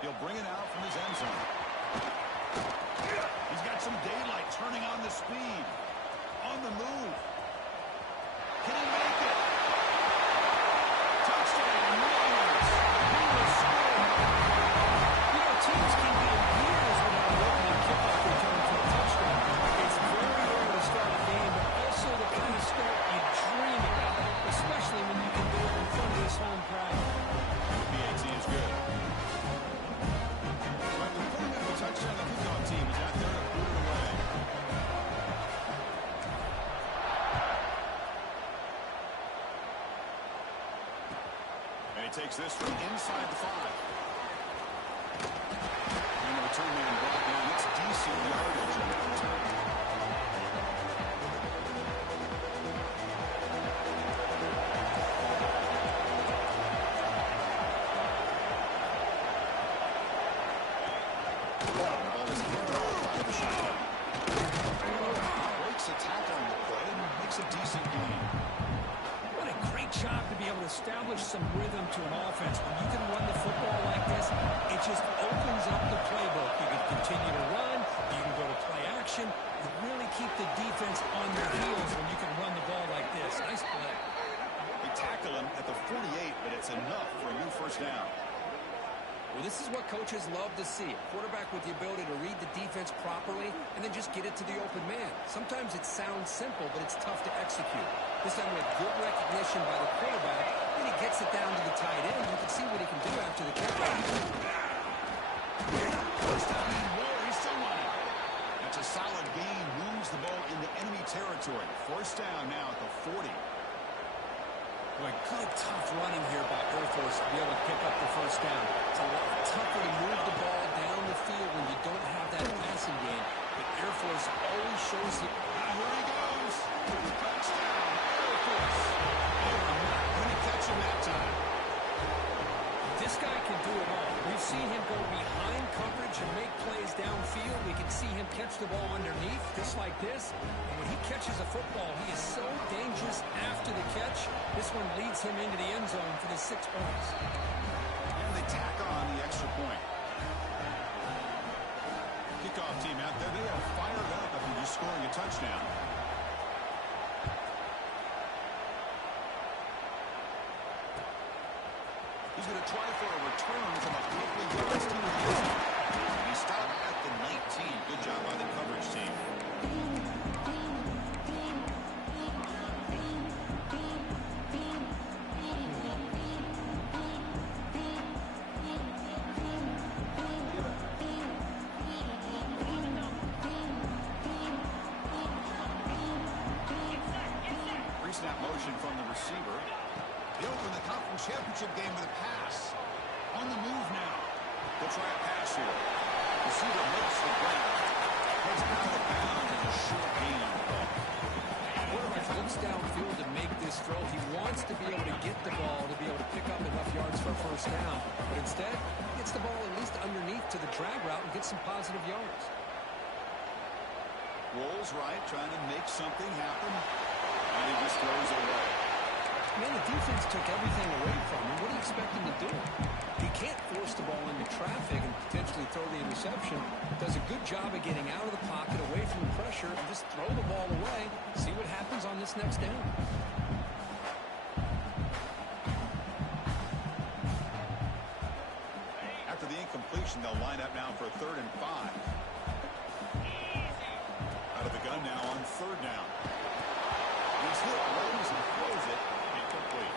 He'll bring it out from his end zone. He's got some daylight, turning on the speed. On the move. Can he make it? Touchdown, Niners. He will score. You know, teams can go years without letting a kickoff return for a touchdown. It's very rare to start a game, but also the kind of start you dream about, especially when you can do it in front of this home crowd. PAT is good. Touchdown, the kickoff team is out there to put it away. And he takes this from inside the 5. And the return man brought down. It's decent yardage on that return. Establish some rhythm to an offense. When you can run the football like this, it just opens up the playbook. You can continue to run, you can go to play action, you really keep the defense on their heels when you can run the ball like this. Nice play. They tackle him at the 48, but it's enough for a new first down. Well, this is what coaches love to see. A quarterback with the ability to read the defense properly and then just get it to the open man. Sometimes it sounds simple, but it's tough to execute. This time with good recognition by the quarterback, and he gets it down to the tight end. You can see what he can do after the catch. First down and more. He's still running. That's a solid gain. Moves the ball into enemy territory. First down now at the 40. Boy, good tough running here by Air Force to be able to pick up the first down. It's a lot tougher to move the ball down the field when you don't have that passing game. But Air Force always shows you. Here he goes. Touchdown, Air Force. They were not going to catch him that time. This guy can do it all. We've seen him go behind coverage and make plays downfield. We can see him catch the ball underneath, just like this. And when he catches a football, he is so dangerous after the catch. This one leads him into the end zone for the 6 points. And they tack on the extra point. Kickoff team out there, they are fired up after just scoring a touchdown. He's going to try for a return from a couple of yards to the end zone. He stopped at the 19. Good job by the coverage team. Pre-snap motion from the receiver. They open the conference championship game with a pass. On the move now. They'll try a pass here. Receiver makes the break. Heads out of bounds and a short gain on the ball. Quarterback looks downfield to make this throw. He wants to be able to get the ball to be able to pick up enough yards for a first down. But instead, he gets the ball at least underneath to the drag route and gets some positive yards. Rolls right, trying to make something happen. And he just throws it away. Man, the defense took everything away from him. What do you expect him to do? He can't force the ball into traffic and potentially throw the interception. Does a good job of getting out of the pocket, away from the pressure, and just throw the ball away. See what happens on this next down. After the incompletion, they'll line up now for a 3rd and 5. Out of the gun now on 3rd down. He's hit, rolls, and throws it. Incomplete.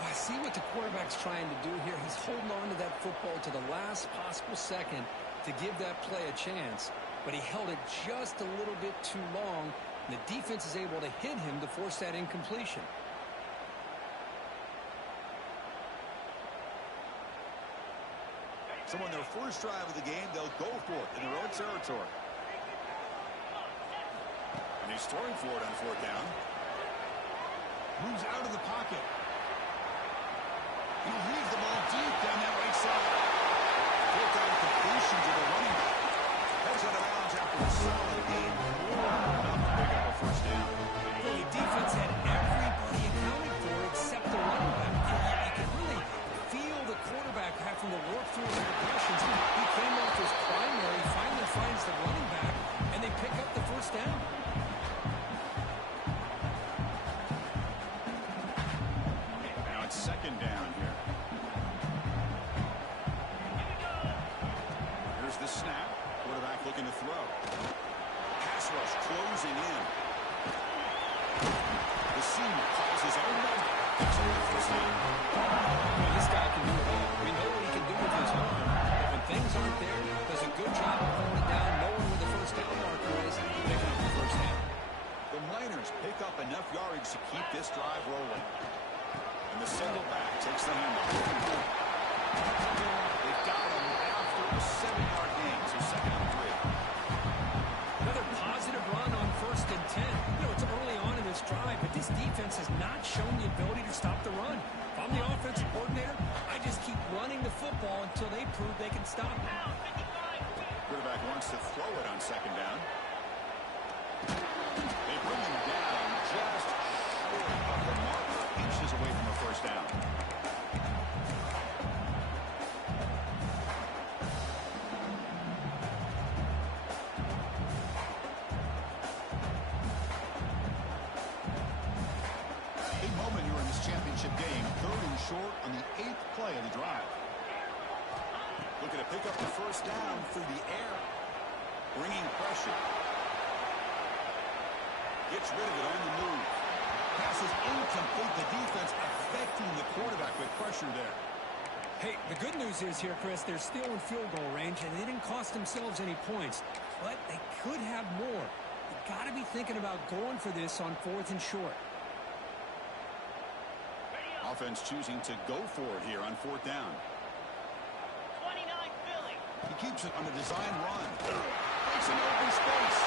I see what the quarterback's trying to do here. He's holding on to that football to the last possible second to give that play a chance. But he held it just a little bit too long, and the defense is able to hit him to force that incompletion. So on their first drive of the game, they'll go for it in their own territory. And he's throwing for it on fourth down. Moves out of the pocket. He leaves the ball deep down that right side. Fourth down completion to the running back. Heads out of bounds after a solid game. Enough to pick up a first down. The defense had everybody accounted for except the running back. You could really feel the quarterback having to work through his progressions. He came off his primary, finally finds the running back, and they pick up the first down. Now it's second down here. Here's the snap. Quarterback looking to throw. Pass rush closing in. The senior calls his own number. Picks up the first down. Well, this guy can do it all. We know what he can do with his arm. But when things aren't there, does a good job of holding it down, knowing where the first down marker is, and picking up the first down. The Miners pick up enough yardage to keep this drive rolling. And the single back takes the handoff. They've got him after a 7-yard gain, so second and 3. Another positive run on 1st and 10. You know, it's early on in this drive, but this defense has not shown the ability to stop the run. If I'm the offensive coordinator, I just keep running the football until they prove they can stop it. Quarterback wants to throw it on second down. They bring him down just short of the marker, inches away from a first down. Big moment here in this championship game. 3rd and short on the 8th play of the drive. Looking to pick up the first down through the air. Bringing pressure. Gets rid of it on the move. Pass is incomplete. The defense affecting the quarterback with pressure there. Hey, the good news is here, Chris, they're still in field goal range, and they didn't cost themselves any points. But they could have more. You've got to be thinking about going for this on 4th and short. Offense choosing to go for it here on 4th down. 29 Philly. He keeps it on a design run. Makes an open space.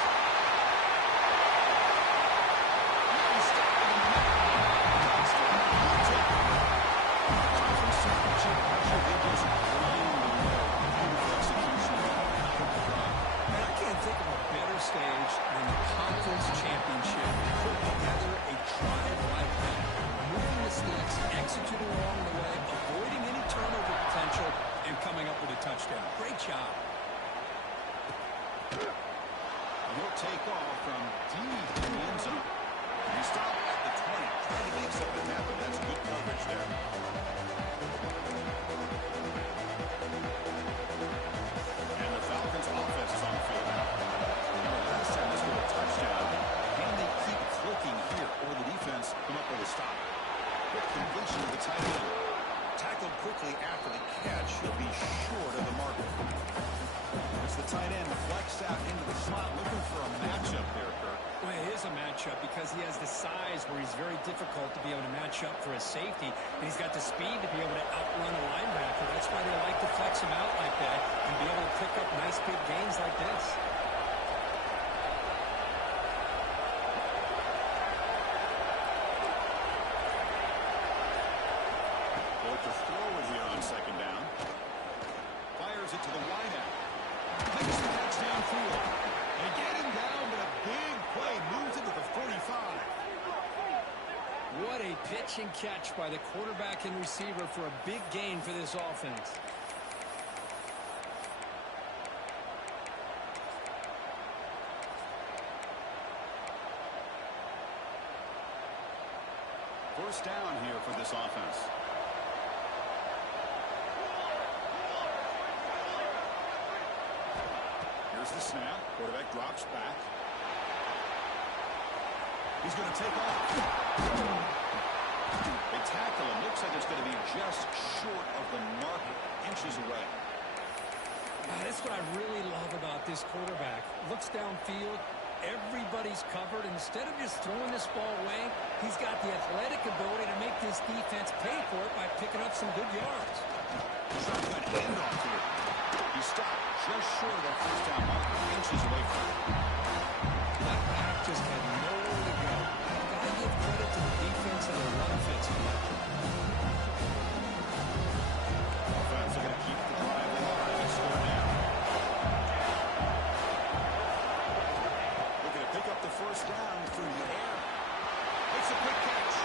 Stage than the conference championship. Put together a drive like that. Moving the sticks, executing along the way, avoiding any turnover potential, and coming up with a touchdown. Great job. He'll take off from deep in the end zone. He stopped at the 20, trying to make something happen. That's good coverage there. And the Falcons' offense is on the field now. Last time this was a touchdown. Can they keep clicking here, or the defense come up with a stop? Quick completion of the tight end. Tackled quickly after the catch. He'll be short of the marker. It's the tight end flexed out into the slot, looking for a matchup there, Kirk. Well, it is a matchup because he has the size where he's very difficult to be able to match up for his safety, and he's got the speed to be able to outrun a linebacker. That's why they like to flex him out like that and be able to pick up nice big gains like this. To throw it here on second down. Fires it to the wideout. Makes the catch downfield. They get him down, but a big play moves it to the 45. What a pitch and catch by the quarterback and receiver for a big gain for this offense. First down here for this offense. Here's the snap. Quarterback drops back. He's going to take off. They tackle him. Looks like it's going to be just short of the marker, inches away. That's what I really love about this quarterback. Looks downfield. Everybody's covered. Instead of just throwing this ball away, he's got the athletic ability to make this defense pay for it by picking up some good yards. Shotgun handoff here. He stopped just short of that first down marker, inches away from it. That back just had first down through the air. It's a quick catch.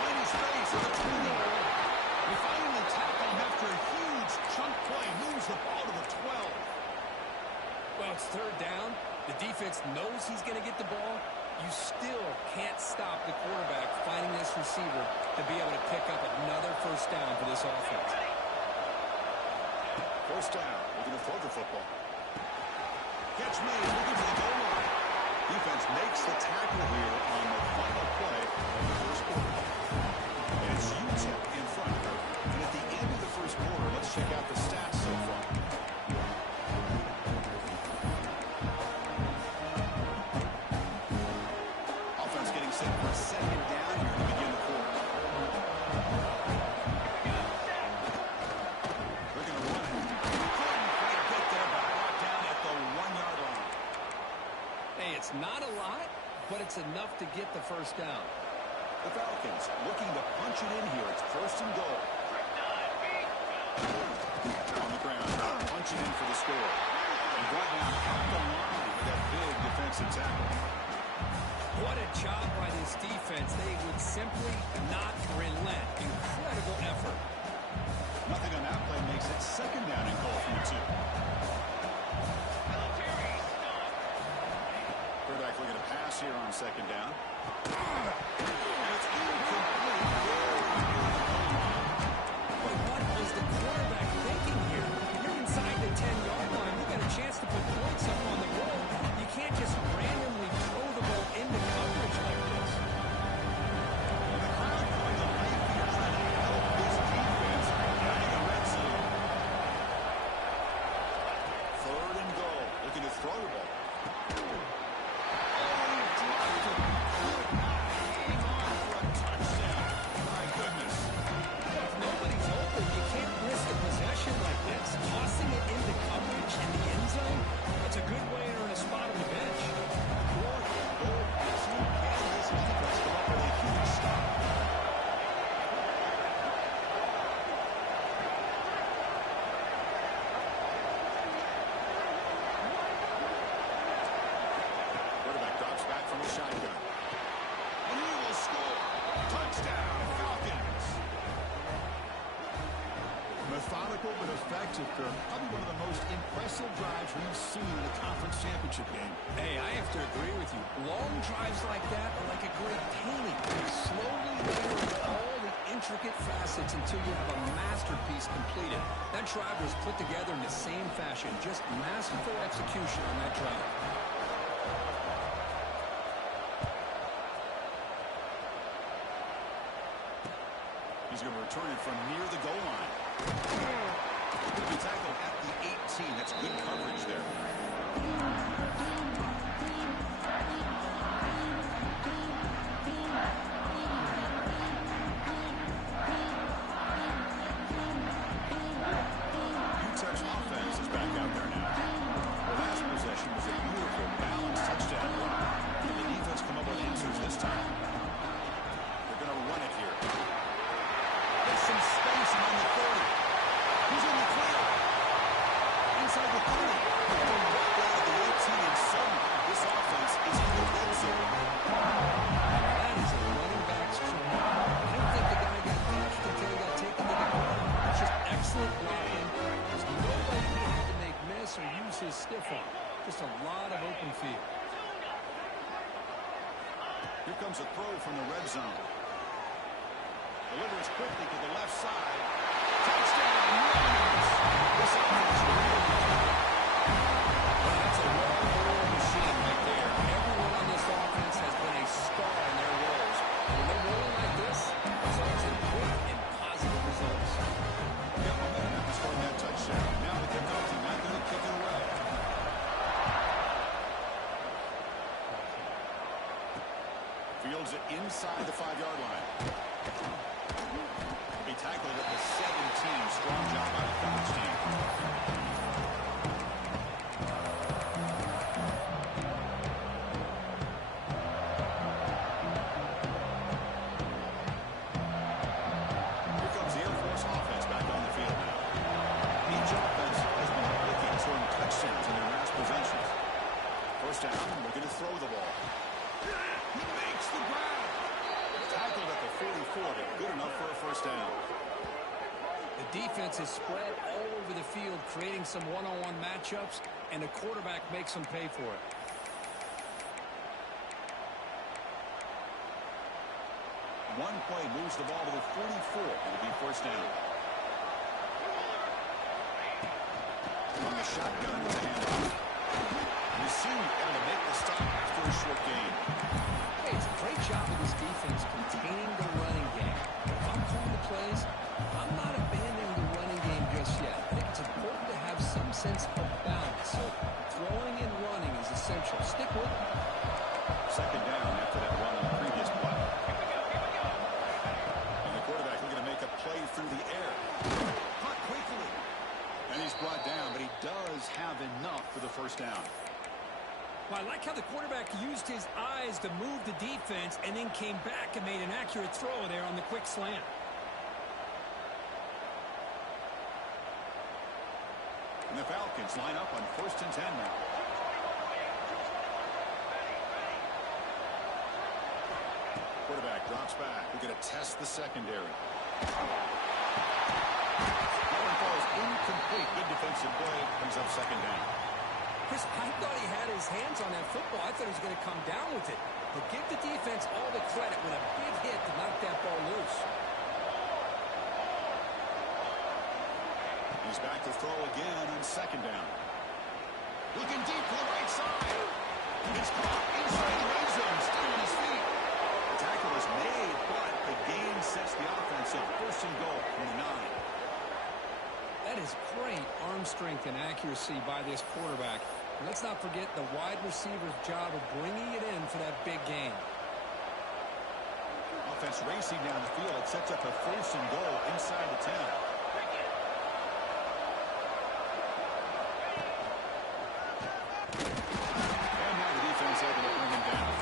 Find his face at the 20. They finally tackle him after a huge chunk play. Moves the ball to the 12. Well, it's third down. The defense knows he's going to get the ball. You still can't stop the quarterback finding this receiver to be able to pick up another first down for this offense. First down. Looking to throw the football. Catch made. Looking for the goal line. Defense makes the tackle here on the final play of the first quarter. And it's UTEP in front. And at the end of the first quarter, let's check out the stats so far. Offense getting set for a second down here to begin the quarter. They're going to run it. Couldn't quite get there, but brought down at the 1-yard line. Hey, it's not a lot, but it's enough to get the first down. The Falcons looking to punch it in here. It's first and goal. On the ground, punch it in for the score. And brought down at the line with that big defensive tackle. What a job by this defense. They would simply not relent. Incredible effort. Nothing on that play makes it second down and goal from the 2. Quarterback looking to pass here on second down. And it's incomplete. But what was the quarterback thinking here? You're inside the 10-yard line. You got a chance to put points up on the board. You can't just randomly throw the ball into coverage like this. The crowd going to lay behind to help this defense out of the red zone. Third and goal. Looking to throw the ball. But effective, Kirk. Probably one of the most impressive drives we've seen in a conference championship game. Hey, I have to agree with you. Long drives like that are like a great painting. You slowly layer all the intricate facets until you have a masterpiece completed. That drive was put together in the same fashion. Just masterful execution on that drive. He's going to return it from near the goal line. He'll be tackled at the 18. That's good coverage there. UTEP's offense is back out there now. The last possession was a beautiful, balanced touchdown run. And the defense come up with answers this time. They're going to run it here. There's some space on the 30. He's in the clear. Inside the 30. They're right out of the 18, and suddenly this offense is in the red zone. That is a running back's try. I don't think the guy got touched until he got taken to the ground. It's just excellent blocking. There's nobody he had to make miss or use his stiff arm. Just a lot of open field. Here comes a throw from the red zone. Delivers quickly to the left side. Touchdown, Ravens! This offense really Well, that's a well-oiled machine right there. Everyone on this offense has been a star in their roles. And when they're rolling like this, it's always important and positive results. got momentum after scoring that touchdown. Now the kickoff team not going to kick it away. Fields it inside the 5-yard line. He tackled at the 17. Strong job by the coverage team. Here comes the Air Force offense back on the field now. Each offense has been looking for touchdowns in their last possessions. First down, looking to throw the ball. He makes the grab. Tackled at the 44, but good enough for a first down. The defense is spread all over the field, creating some one-on-one matchups, and the quarterback makes them pay for it. One play moves the ball to the 44. It'll be first down. On the shotgun with a handoff. Receiver able to make the stop after a short gain. Hey, it's a great job of this defense containing the running game. If I'm calling the plays, I'm not abandoning the running game just yet. I think it's important to have some sense of balance. So throwing and running is essential. Stick with it. Second down after that run on the previous play. And the quarterback looking to make a play through the air. Caught quickly. And he's brought down, but he does have enough for the first down. Well, I like how the quarterback used his eyes to move the defense and then came back and made an accurate throw there on the quick slant. And the Falcons line up on 1st and 10 now. Quarterback drops back. We're going to test the secondary. That one falls incomplete. Good defensive play. Brings up second down. Chris, I thought he had his hands on that football. I thought he was going to come down with it. But give the defense all the credit with a big hit to knock that ball loose. He's back to throw again on second down. Looking deep to the right side. He's caught inside the red zone, still on his feet. The tackle is made, but the gain sets the offense up. 1st and goal from the 9. That is great arm strength and accuracy by this quarterback. And let's not forget the wide receiver's job of bringing it in for that big gain. Offense racing down the field. It sets up a 1st and goal inside the 10. And now the defense able to bring him down.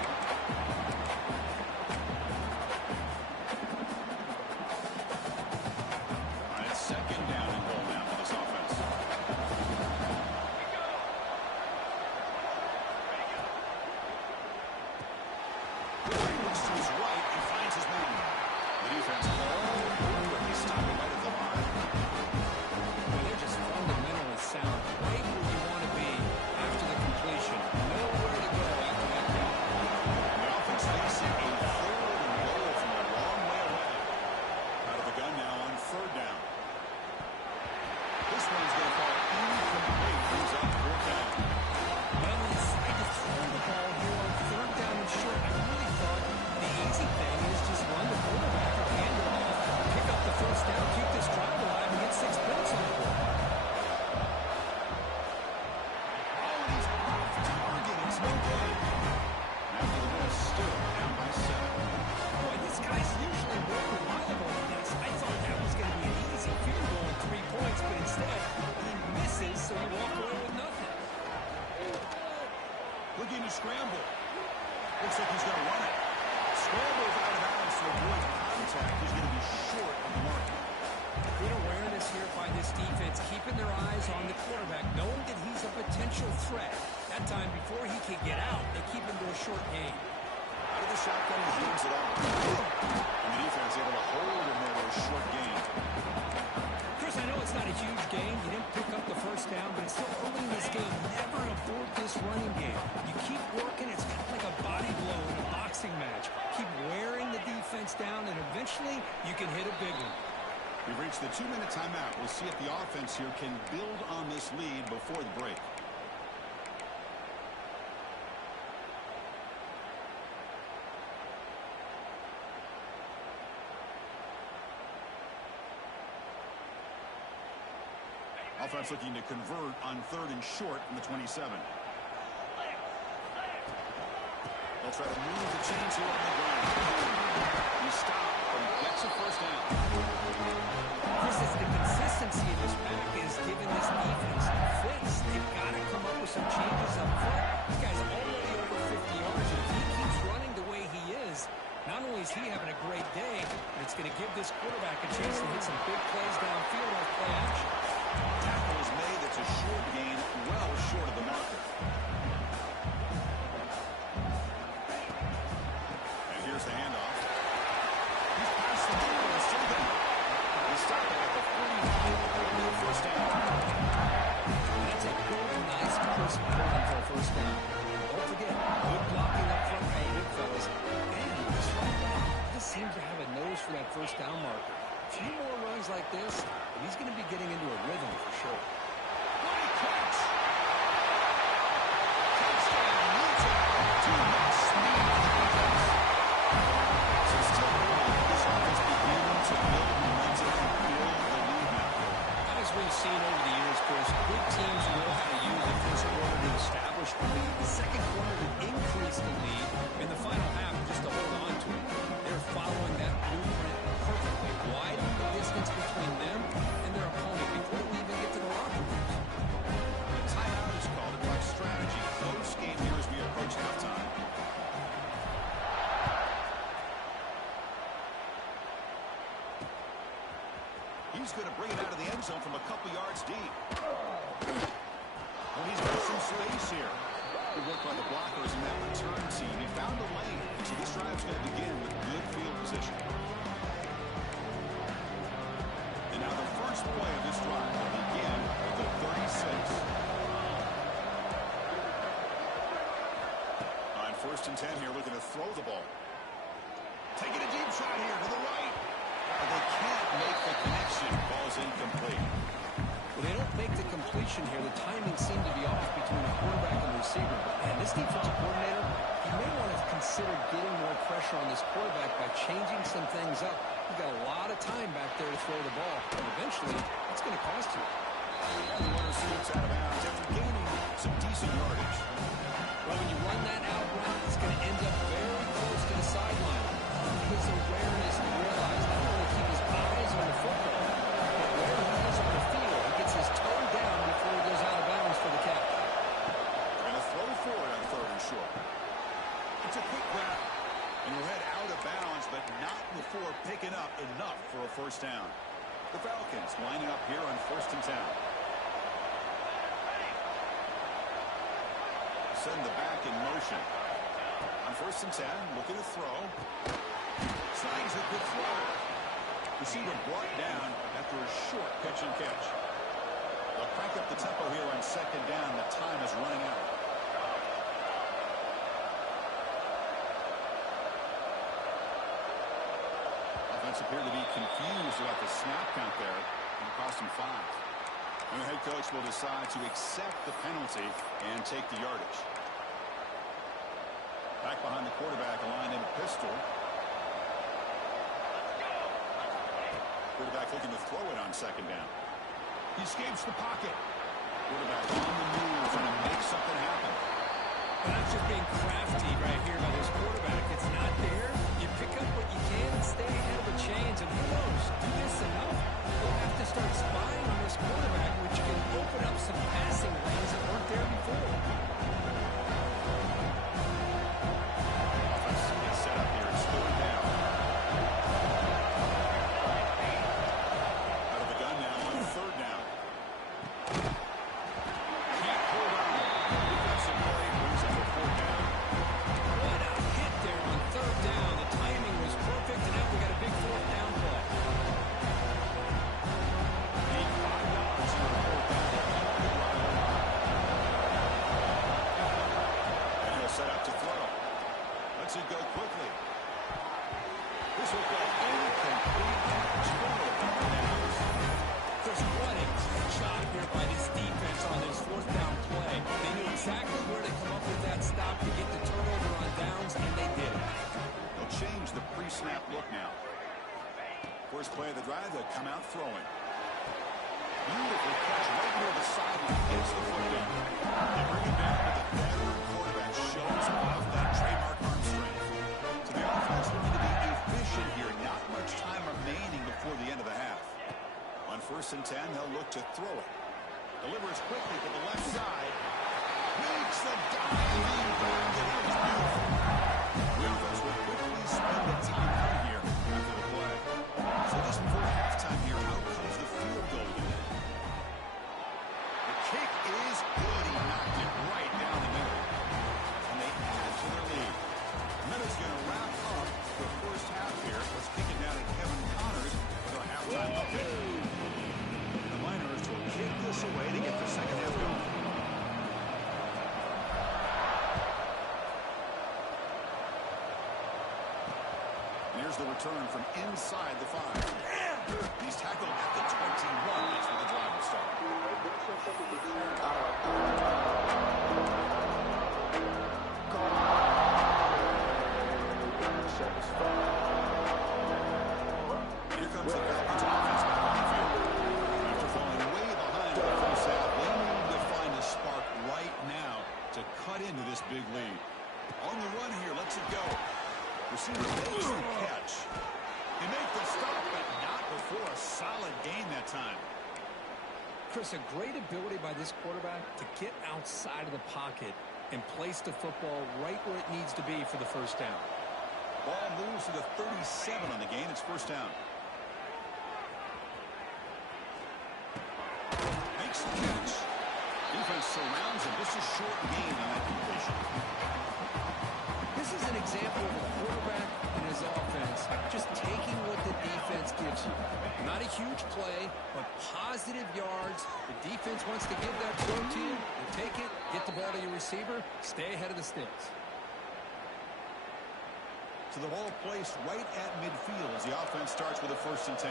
All right, second down and goal now for this offense. Looks to his right and finds his man. The defense all over. He's stopping right at the line. Well, they're just fundamentally sound. Right where you want to be after the completion. Nowhere to go after that count. The offense facing a 3rd and goal from a long way away. Out of the gun now on 3rd down. This one's going to fall incomplete. Brings up 4th down. Well, he decided to throw the ball here on 3rd down and short. I really thought the easy thing is just run the quarterback or hand it off, pick up the 1st down, keep this drive alive, and get 6 points on the board. Oh, and he's off target. It's no good. After the miss, still down by 7. Boy, this guy's usually more reliable than this. I thought that was going to be an easy field goal and 3 points, but instead, he misses, so he walked away with nothing. Looking to scramble. Looks like he's going to run it. Scrambles out of bounds to avoid contact. He's going to be short of the mark. Good awareness here by this defense, keeping their eyes on the quarterback, knowing that he's a potential threat. That time, before he can get out, they keep him to a short gain. Out of the shotgun, he brings it out. And the defense able to hold him there to a short gain. Chris, I know it's not a huge gain. You didn't pick up the 1st down, but it's still early in this game. Never abort this running game. You keep working. It's kind of like a body blow in a boxing match. Keep wearing the defense down, and eventually you can hit a big one. We've reached the 2-minute timeout. We'll see if the offense here can build on this lead before the break. Offense looking to convert on 3rd and short from the 27. They'll try to move the chains here on the ground. He stopped, but he gets a 1st down. Chris, it's the consistency of this pack is giving this defense fits. They've got to come up with some changes up front. This guy's already over 50 yards, and if he keeps running the way he is, not only is he having a great day, but it's going to give this quarterback a chance to hit some big plays downfield off play action. Tackle is made. It's a short gain, well short of the marker. this, but he's going to be getting into a rhythm for sure. Great catch. Touchdown, UTEP. Too much speed for the defense. So still early, this offense beginning to build momentum and build the lead now. As we've seen over the years, Chris, good teams know how to use the first quarter to establish the lead, the second quarter to increase the lead, and the final half just to hold on to it. They're following that blueprint perfectly, widen the distance between them and their opponent before we even get to the locker rooms. The timeout is called by strategy. Close game here as we approach halftime. He's going to bring it out of the end zone from a couple yards deep. Well, he's got some space here. Good work by the blockers in that return team. He found a lane, so this drive's going to begin with good field position. And now the first play of this drive will begin with the 36. On 1st and 10 here, looking to throw the ball. Taking a deep shot here to the right. But they can't make the connection. Ball's incomplete. Well, they don't make the completion here. The timing seemed to be off between the quarterback and the receiver. And this defensive coordinator, he may want to consider getting more pressure on this quarterback by changing some things up. He's got a lot of time back there to throw the ball. And eventually, it's going to cost you. The runner scoots out of bounds after gaining some decent yardage. Well, when you run that out route, it's going to end up very close to the sideline. His awareness to realize not only keep his eyes on the football, but where he is on the field, he gets his toe down before he goes out of bounds for the catch. And a throw forward on 3rd and short. It's a quick grab. And he'll head out of bounds, but not before picking up enough for a first down. The Falcons lining up here on 1st and 10. Send the back in motion. On 1st and 10, looking to throw. Snags a good throw. Receiver brought down after a short pitch and catch. They'll crank up the tempo here on 2nd down. The time is running out. Offense appeared to be confused about the snap count there. And it cost him 5. And the head coach will decide to accept the penalty and take the yardage. Back behind the quarterback, aligned in a pistol. Quarterback looking to throw it on 2nd down. He escapes the pocket. Quarterback on the move, trying to make something happen. But that's just being crafty right here by this quarterback. It's not there. You pick up what you can and stay ahead of the chains. And who knows, do this enough, we'll have to start spying on this quarterback, which can open up some passing lanes that weren't there before. Set up here. It's 3rd down. Out of the gun now on 3rd down. Can't hold on. Defensive play brings up a 4th down. What a hit there on 3rd down. The timing was perfect, and now we got a big 4th down play. Need 5 yards here on 4th down. And he'll set up to throw. Lets it go quickly. This will go incomplete and 12 downs. Chris, what a great job here by this defense on this 4th down play. They knew exactly where to come up with that stop to get the turnover on downs, and they did it. They'll change the pre-snap look now. First play of the drive, they'll come out throwing. Beautiful catch right near the sideline. Hits the foot down. They bring it back, but the veteran quarterback shows off that trademark arm strength. So the offense looking to be efficient here. Not much time remaining before the end of the half. On 1st and 10, they'll look to throw it. Delivers quickly to the left side. Makes the diving grab. It was beautiful. The offense will quickly spend the time out here after the play. So just before halftime here, out comes the field goal unit. The kick is good. He knocked it right down the middle. And they add to their lead. And then it's going to wrap up the first half here. Let's kick it down to Kevin Connors with our halftime update. The Miners will kick this away to get the second half going. Here's the return from inside the 5. He's tackled at the 21. That's where the drive will start. Here comes the Falcons offense back on the field. After falling way behind in the first half, they need to find a spark right now to cut into this big lead. On the run here, lets it go. Receiver makes the catch. He makes the stop, but not before a solid gain that time. Chris, a great ability by this quarterback to get outside of the pocket and place the football right where it needs to be for the first down. Ball moves to the 37 on the gain. It's first down. Makes the catch. Defense surrounds him. Just a short gain on that completion. This is an example of a quarterback and his offense just taking what the defense gives you. Not a huge play, but positive yards. The defense wants to give that throw to you. You take it, get the ball to your receiver, stay ahead of the sticks. So the ball placed right at midfield as the offense starts with a 1st and 10.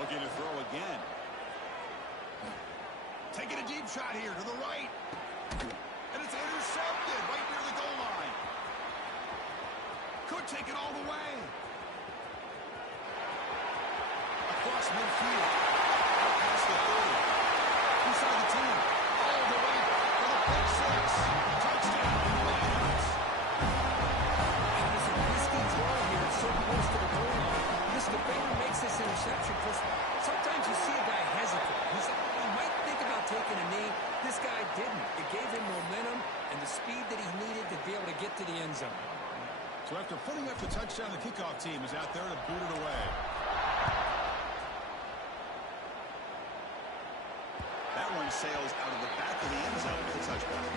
Looking to throw again. Taking a deep shot here to the right. And it's intercepted right near the goal line. Could take it all the way. Across midfield. Past the 30. Inside the 10. All the way for the pick six. Touchdown. Lions. It's a risky throw here. It's so close to the goal line. This defender makes this interception because sometimes you see a guy hesitate. He might think about taking a knee. This guy didn't. It gave him momentum and the speed that he needed to be able to get to the end zone. So after putting up the touchdown, the kickoff team is out there to boot it away. That one sails out of the back of the end zone with a touchback.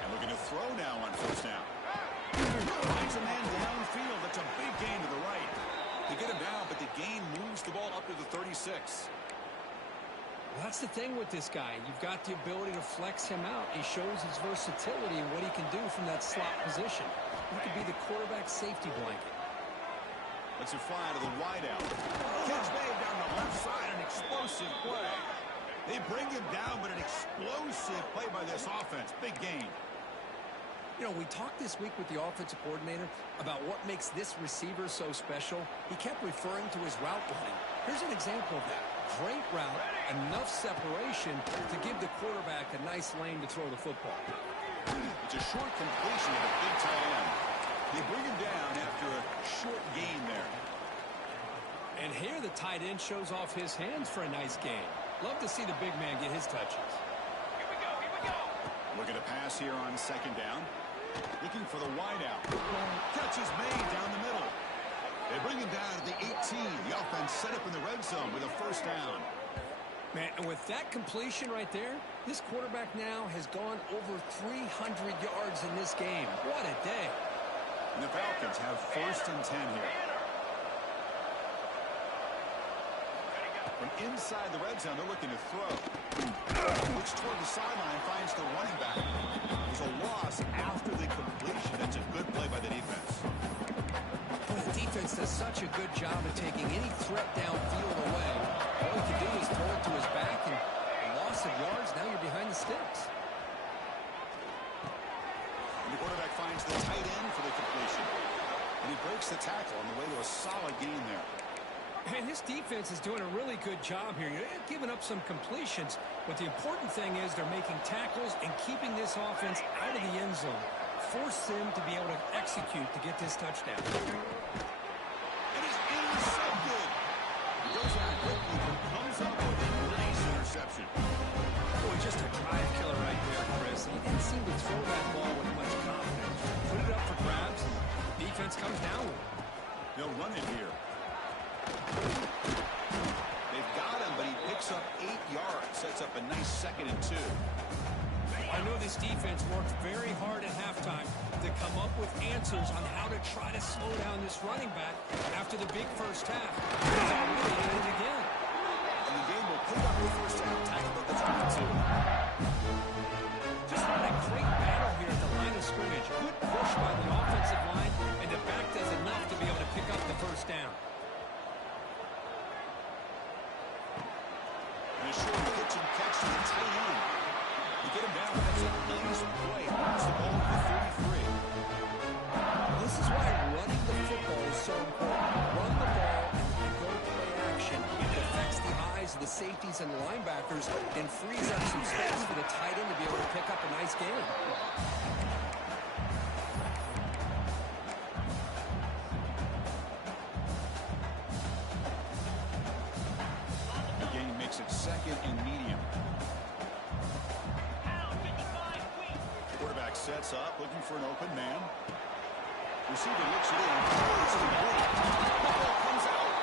And looking to throw now on 1st down. Finds a man downfield. That's a big gain to the right. They get him down, but the gain moves the ball up to the 36. Well, that's the thing with this guy. You've got the ability to flex him out. He shows his versatility and what he can do from that slot position. He could be the quarterback safety blanket. Let's it fly to the wideout. Catch made down the left side, an explosive play. They bring him down, but an explosive play by this offense. Big gain. You know, we talked this week with the offensive coordinator about what makes this receiver so special. He kept referring to his route running. Here's an example of that. Great route, enough separation to give the quarterback a nice lane to throw the football. It's a short completion of a big tight end. They bring him down after a short gain there. And here the tight end shows off his hands for a nice gain. Love to see the big man get his touches. Here we go, here we go. Looking to pass here on 2nd down. Looking for the wideout. Catch is made down the middle. They bring him down at the 18. The offense set up in the red zone with a 1st down. Man, and with that completion right there, this quarterback now has gone over 300 yards in this game. What a day. And the Falcons have 1st and 10 here. From inside the red zone, they're looking to throw. Looks toward the sideline, finds the running back. There's a loss after the completion. That's a good play by the defense. Well, the defense does such a good job of taking any threat downfield away. All he can do is throw it to his back, and a loss of yards, now you're behind the sticks. And the quarterback finds the tight end for the completion. And he breaks the tackle on the way to a solid gain there. And this defense is doing a really good job here. They're giving up some completions, but the important thing is they're making tackles and keeping this offense out of the end zone. Force them to be able to execute to get this touchdown. It is intercepted. He goes out quickly, but comes up with a nice interception. Boy, just a drive killer right there, Chris. He didn't seem to throw that ball with much confidence. Put it up for grabs. Defense comes down with it. They'll run it here. They've got him, but he picks up 8 yards. Sets up a nice 2nd and 2. I know this defense worked very hard at halftime to come up with answers on how to try to slow down this running back after the big first half. He's already at it again. Pick up the first down, tackle at the 22. Just had a great battle here at the line of scrimmage. Good push by the offensive line, and the back does enough to be able to pick up the first down. And a short pitch and catch to the tight end. You get him down, that's a nice play. Moves the ball to the 33. This is why running the football is so important. Run the ball and go to play action. It affects the eyes of the safeties and the linebackers and frees up some space for the tight end to be able to pick up a nice game. The game makes it second and medium. Quarterback sets up, looking for an open man. Receiver looks it in. Throws it away. Ball comes out.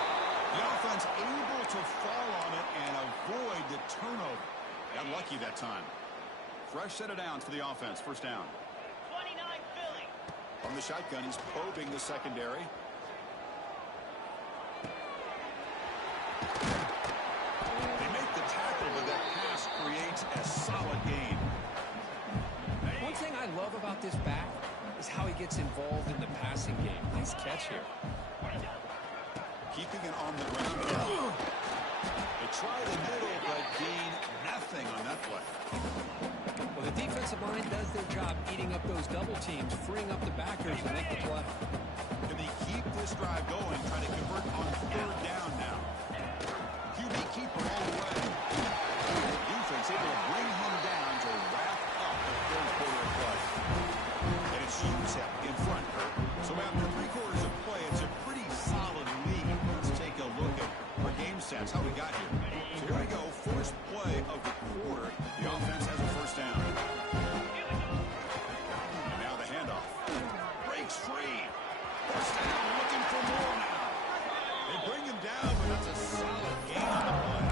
The offense able to fall on it and avoid the turnover. Got lucky that time. Fresh set of downs for the offense. First down. 29 Philly. From the shotgun, he's probing the secondary. They make the tackle, but that pass creates a solid gain. One thing I love about this back is how he gets involved in the passing game. Nice catch here. Keeping it on the ground. They try the middle, but gain nothing on that play. Well, the defensive line does their job eating up those double teams, freeing up the backers to make the play. Can they keep this drive going, trying to convert on third down now? QB keeper all the way. Defense able to bring him down to wrap up the third quarter of play. And it's UTEP in front, Kurt. So after 3 quarters of play, it's a pretty solid lead. Let's take a look at our game stats, how we got here. So here we go, first play of the quarter. The offense has a first down. And now the handoff. Breaks free. First down, looking for more now. They bring him down, but it's a solid gain on the play.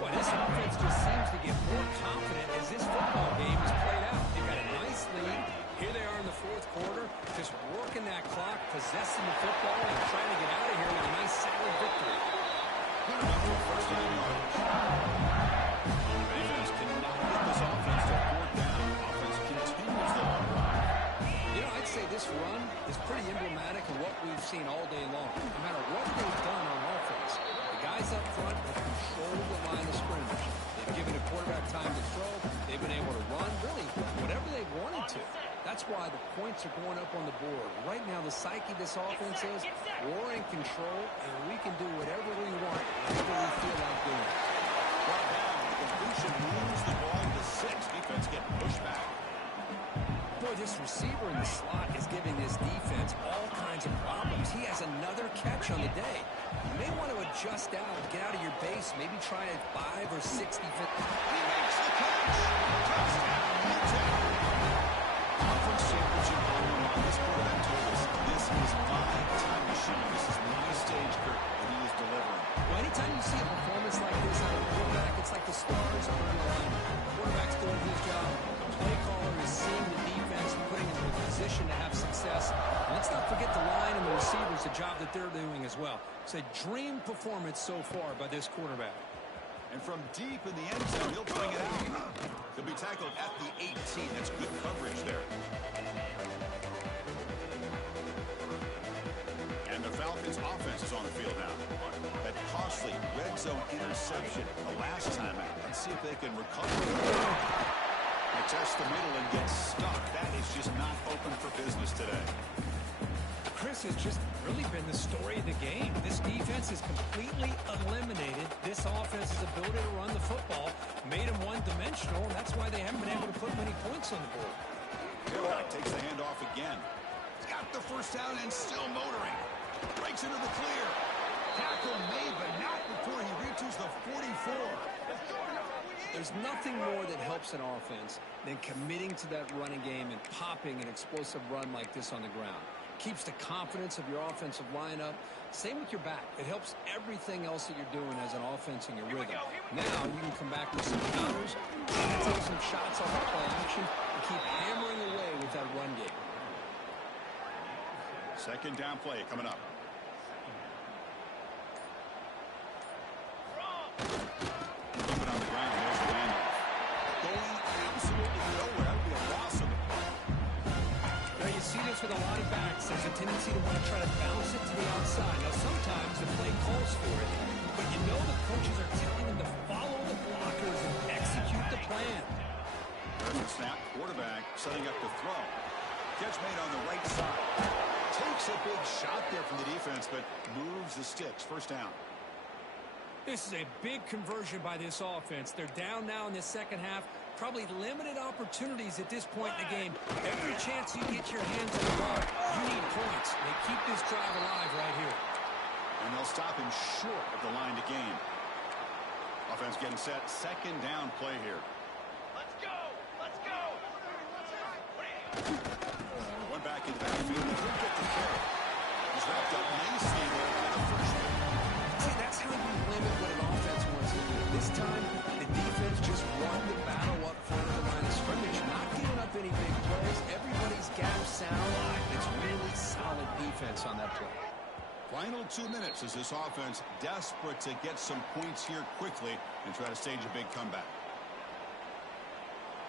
Well, this offense just seems to get more confident as this football game is played out. They've got a nice lead. Here they are in the fourth quarter, just working that clock, possessing the football, and trying to get out of here with a nice solid victory. Good enough for first down yardage. Defense cannot get this offense to fourth down. Offense continues the long run. You know, I'd say this run is pretty emblematic of what we've seen all day long. No matter what they've done on offense, the guys up front have controlled the line of scrimmage. They've given the quarterback time to throw. They've been able to run, really, whatever they wanted to. That's why the points are going up on the board. Right now, the psyche of this offense is we're in control, and we can do whatever we want, whatever we feel like doing. Brought down. The completion moves the ball to 6. Defense getting pushed back. Boy, this receiver in the slot is giving this defense all kinds of problems. He has another catch on the day. You may want to adjust out, get out of your base, maybe try a 5 or 60. He makes the catch. Touchdown, UTEP. Conference championship game on this quarterback told us this is my time to shine. This is my stage, Kurt, and he is delivering. Well, anytime you see a performance like this out of a quarterback, it's like the stars are in alignment. The quarterback's doing his job. The play caller is seeing the defense and putting it in a position to have success. And let's not forget the line and the receivers, the job that they're doing as well. It's a dream performance so far by this quarterback. And from deep in the end zone, he'll bring it out. He'll be tackled at the 18. That's good coverage there. And the Falcons' offense is on the field now. That costly red zone interception the last time out. Let's see if they can recover. They test the middle and get stuck. That is just not open for business today. Chris has just really been the story of the game. This defense has completely eliminated this offense's ability to run the football, made them one-dimensional, and that's why they haven't been able to put many points on the board. Tailback takes the handoff again. He's got the first down and still motoring. Breaks into the clear. Tackle made, but not before he reaches the 44. There's nothing more that helps an offense than committing to that running game and popping an explosive run like this on the ground. Keeps the confidence of your offensive lineup. Same with your back. It helps everything else that you're doing as an offense in your rhythm. Now you can come back with some counters, take some shots off the play action, and keep hammering away with that run game. Second down play coming up. see this with a lot of backs. There's a tendency to want to try to bounce it to the outside. Now, sometimes the play calls for it, but you know the coaches are telling them to follow the blockers and execute the plan. There's the snap. Quarterback setting up the throw. Catch made on the right side. Takes a big shot there from the defense, but moves the sticks. First down. This is a big conversion by this offense. They're down now in the second half. Probably limited opportunities at this point in the game. Every chance you get your hands on the ball, you need points. They keep this drive alive right here. And they'll stop him short of the line to gain. Offense getting set. Second down play here. Let's go! Let's go! One back in the backfield. He did get the carry. He's wrapped up nicely there for the first one. See, that's how you limit what an offense wants to do. This time, the defense just won the battle up front of the line of scrimmage, not giving up any big plays. Everybody's gap sound. It's really solid defense on that play. Final 2 minutes as this offense desperate to get some points here quickly and try to stage a big comeback.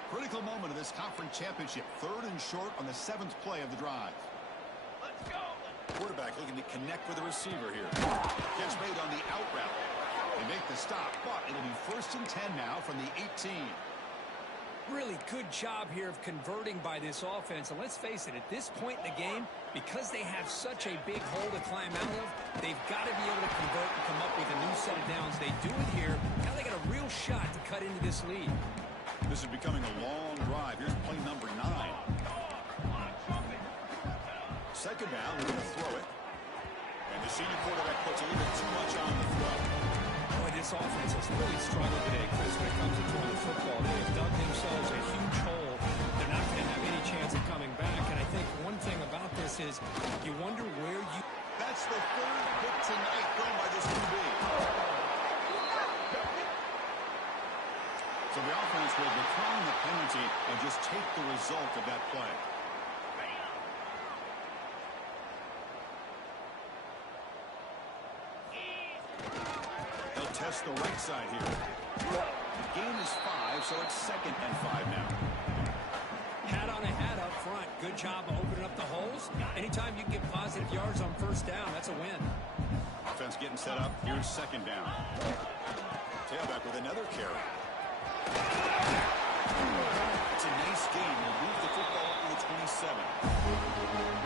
Critical moment of this conference championship. 3rd and short on the 7th play of the drive. Let's go! Quarterback looking to connect with the receiver here. Catch made on the out route. They make the stop, but it'll be 1st and 10 now from the 18. Really good job here of converting by this offense. And let's face it, at this point in the game, because they have such a big hole to climb out of, they've got to be able to convert and come up with a new set of downs. They do it here. Now they got a real shot to cut into this lead. This is becoming a long drive. Here's play number 9. Second down, they're going to throw it. And the senior quarterback puts a little bit too much on the throw. Boy, this offense has really struggled today, Chris, when it comes to throwing the football. They have dug themselves a huge hole. They're not going to have any chance of coming back. And I think one thing about this is you wonder where you... That's the 3rd hit tonight thrown by this QB. So the offense will decline the penalty and just take the result of that play. They'll test the right side here. The game is 5, so it's 2nd and 5 now. Hat on a hat up front. Good job of opening up the holes. Anytime you can get positive yards on 1st down, that's a win. Offense getting set up. Here's 2nd down. Tailback with another carry. It's a nice game. We'll move the football up to the 27.